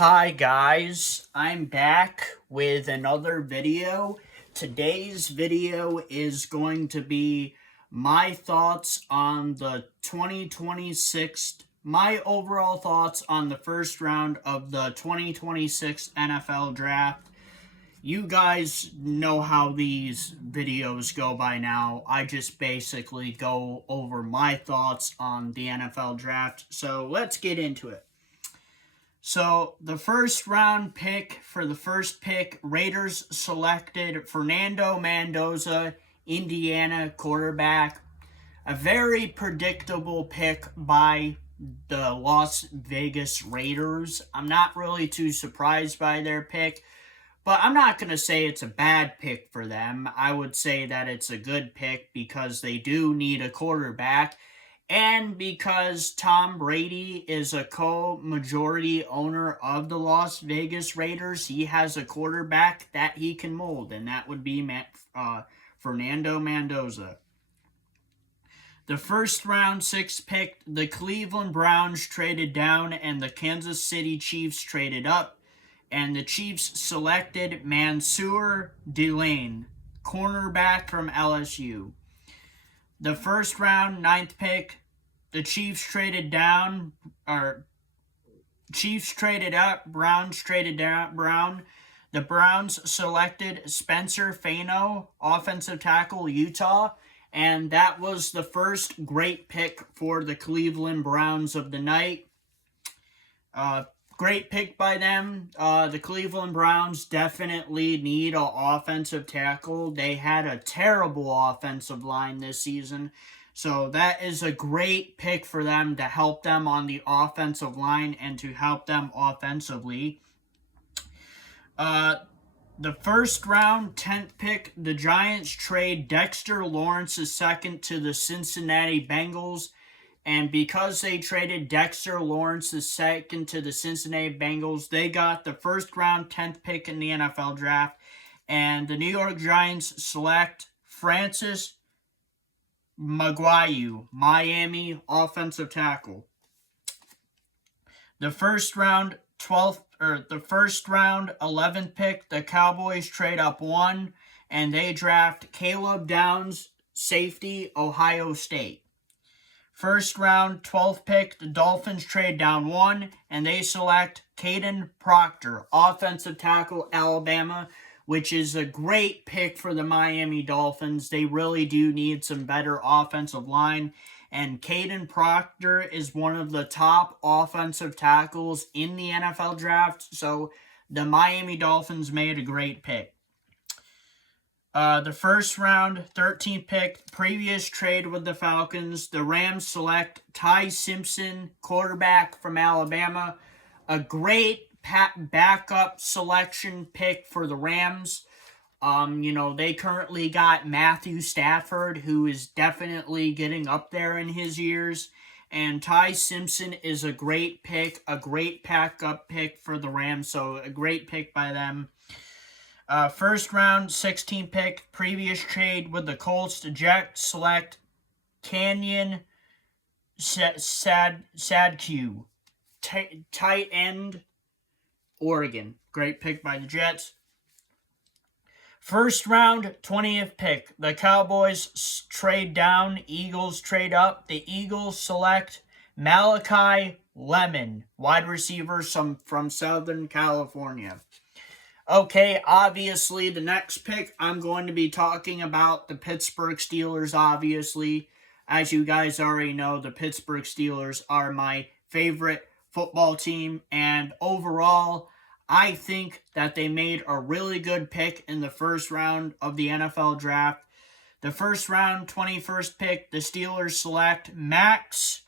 Hi guys, I'm back with another video. Today's video is going to be my thoughts on the 2026, my overall thoughts on the first round of the 2026 NFL Draft. You guys know how these videos go by now. I just basically go over my thoughts on the NFL Draft. So let's get into it. So, the first round pick for the first pick, Raiders selected Fernando Mendoza, Indiana quarterback. A very predictable pick by the Las Vegas Raiders. I'm not really too surprised by their pick, but I'm not going to say it's a bad pick for them. I would say that it's a good pick because they do need a quarterback. And because Tom Brady is a co-majority owner of the Las Vegas Raiders, he has a quarterback that he can mold, and that would be Fernando Mendoza. The first round sixth pick, the Cleveland Browns traded down, and the Kansas City Chiefs traded up, and the Chiefs selected Mansour Delane, cornerback from LSU. The first round, ninth pick, the Chiefs traded down, or Chiefs traded up, Browns traded down. The Browns selected Spencer Fano, offensive tackle, Utah, and that was the first great pick for the Cleveland Browns of the night. Great pick by them. The Cleveland Browns definitely need an offensive tackle. They had a terrible offensive line this season. So that is a great pick for them to help them on the offensive line and to help them offensively. The first round, 10th pick, the Giants trade Dexter Lawrence II to the Cincinnati Bengals. And because they traded Dexter Lawrence II to the Cincinnati Bengals, they got the first round 10th pick in the NFL draft. And the New York Giants select Francis Maguire, Miami offensive tackle. The first round 11th pick, the Cowboys trade up one, and they draft Caleb Downs, safety, Ohio State. First round, 12th pick, the Dolphins trade down one, and they select Caden Proctor, offensive tackle, Alabama, which is a great pick for the Miami Dolphins. They really do need some better offensive line, and Caden Proctor is one of the top offensive tackles in the NFL draft, so the Miami Dolphins made a great pick. The first round, 13th pick, previous trade with the Falcons. The Rams select Ty Simpson, quarterback from Alabama. A great backup selection pick for the Rams. They currently got Matthew Stafford, who is definitely getting up there in his years. And Ty Simpson is a great pick, a great backup pick for the Rams. So a great pick by them. First round, 16th pick, previous trade with the Colts. The Jets select Canyon Sadku, tight end, Oregon. Great pick by the Jets. First round, 20th pick, the Cowboys trade down, Eagles trade up. The Eagles select Malachi Lemon, wide receiver from Southern California. Okay, obviously, the next pick, I'm going to be talking about the Pittsburgh Steelers, obviously. As you guys already know, the Pittsburgh Steelers are my favorite football team, and overall, I think that they made a really good pick in the first round of the NFL draft. The first round, 21st pick, the Steelers select Max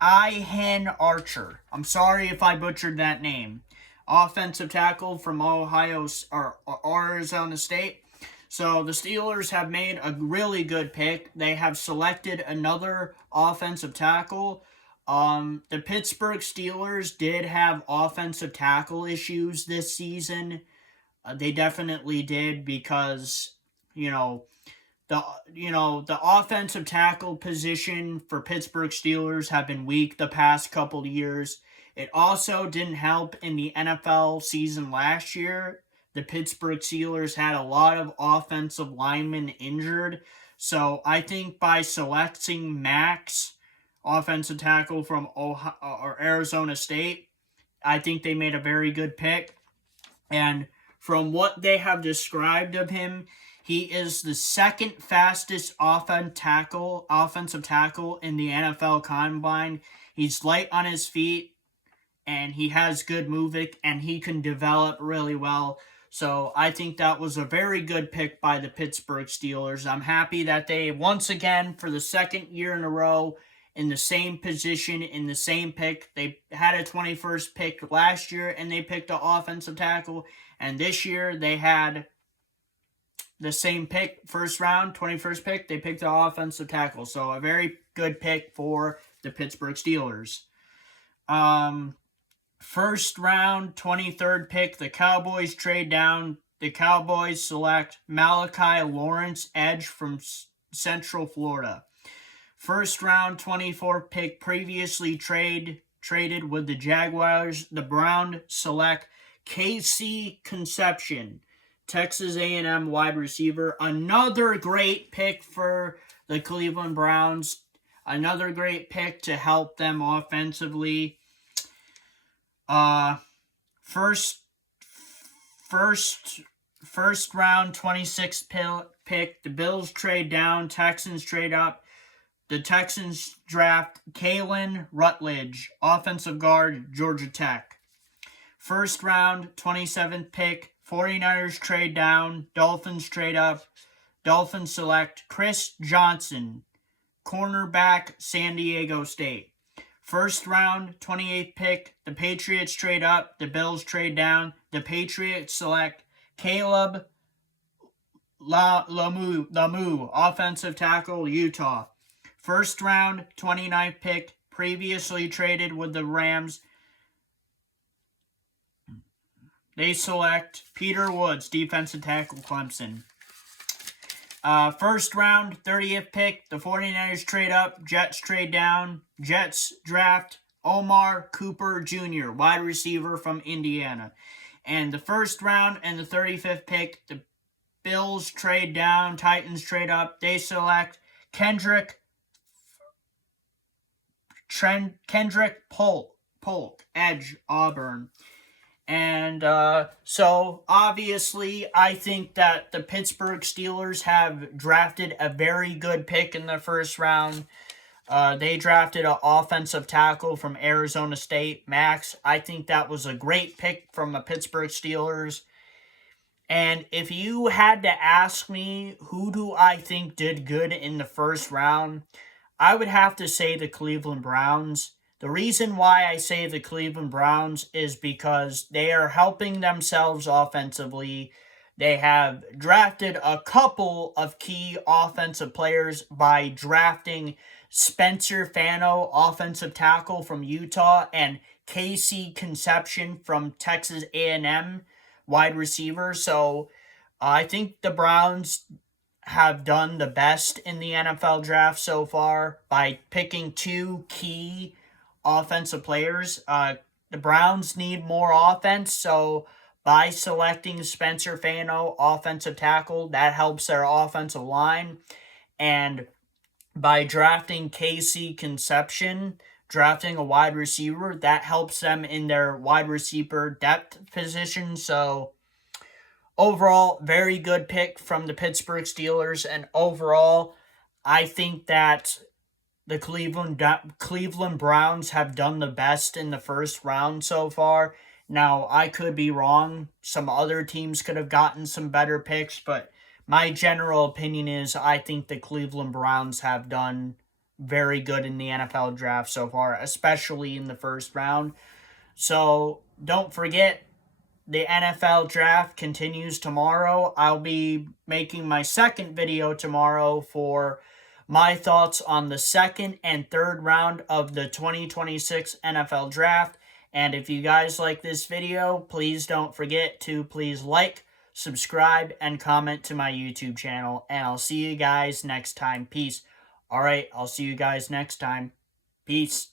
Archer. I'm sorry if I butchered that name. Offensive tackle from Arizona State. So the Steelers have made a really good pick. They have selected another offensive tackle. The Pittsburgh Steelers did have offensive tackle issues this season. They definitely did because, the offensive tackle position for Pittsburgh Steelers have been weak the past couple of years. It also didn't help in the NFL season last year. The Pittsburgh Steelers had a lot of offensive linemen injured. So I think by selecting Max, offensive tackle from Arizona State, I think they made a very good pick. And from what they have described of him, he is the second fastest offensive tackle in the NFL Combine. He's light on his feet, and he has good movement, and he can develop really well. So I think that was a very good pick by the Pittsburgh Steelers. I'm happy that they, once again, for the second year in a row, in the same position, in the same pick. They had a 21st pick last year, and they picked an offensive tackle. And this year, they had the same pick, first round, 21st pick. They picked the offensive tackle. So a very good pick for the Pittsburgh Steelers. First round, 23rd pick, the Cowboys trade down. The Cowboys select Malachi Lawrence, edge from Central Florida. First round, 24th pick, previously traded with the Jaguars. The Browns select Casey Conception, Texas A&M wide receiver. Another great pick for the Cleveland Browns. Another great pick to help them offensively. First round, 26th pick. The Bills trade down. Texans trade up. The Texans draft Kalen Rutledge, offensive guard, Georgia Tech. First round, 27th pick. 49ers trade down. Dolphins trade up. Dolphins select Chris Johnson, cornerback, San Diego State. First round, 28th pick. The Patriots trade up. The Bills trade down. The Patriots select Caleb Lamu, offensive tackle, Utah. First round, 29th pick. Previously traded with the Rams. They select Peter Woods, defensive tackle, Clemson. First round, 30th pick. The 49ers trade up. Jets trade down. Jets draft Omar Cooper Jr., wide receiver from Indiana. And the first round and the 35th pick, the Bills trade down. Titans trade up. They select Kendrick Polk, edge, Auburn. And so, obviously, I think that the Pittsburgh Steelers have drafted a very good pick in the first round. They drafted an offensive tackle from Arizona State, Max. I think that was a great pick from the Pittsburgh Steelers. And if you had to ask me who do I think did good in the first round, I would have to say the Cleveland Browns. The reason why I say the Cleveland Browns is because they are helping themselves offensively. They have drafted a couple of key offensive players by drafting Spencer Fano, offensive tackle from Utah, and Casey Conception from Texas A&M, wide receiver. So I think the Browns have done the best in the NFL draft so far by picking two key offensive players. The Browns need more offense, so by selecting Spencer Fano, offensive tackle, that helps their offensive line. And by drafting Casey Conception, drafting a wide receiver, that helps them in their wide receiver depth position. So overall, very good pick from the Pittsburgh Steelers. And overall, I think that the Cleveland Browns have done the best in the first round so far. Now, I could be wrong. Some other teams could have gotten some better picks, but my general opinion is I think the Cleveland Browns have done very good in the NFL draft so far, especially in the first round. So, don't forget, the NFL draft continues tomorrow. I'll be making my second video tomorrow for my thoughts on the second and third round of the 2026 NFL Draft. And if you guys like this video, please don't forget to please like, subscribe, and comment to my YouTube channel. And I'll see you guys next time. Peace. All right, I'll see you guys next time. Peace.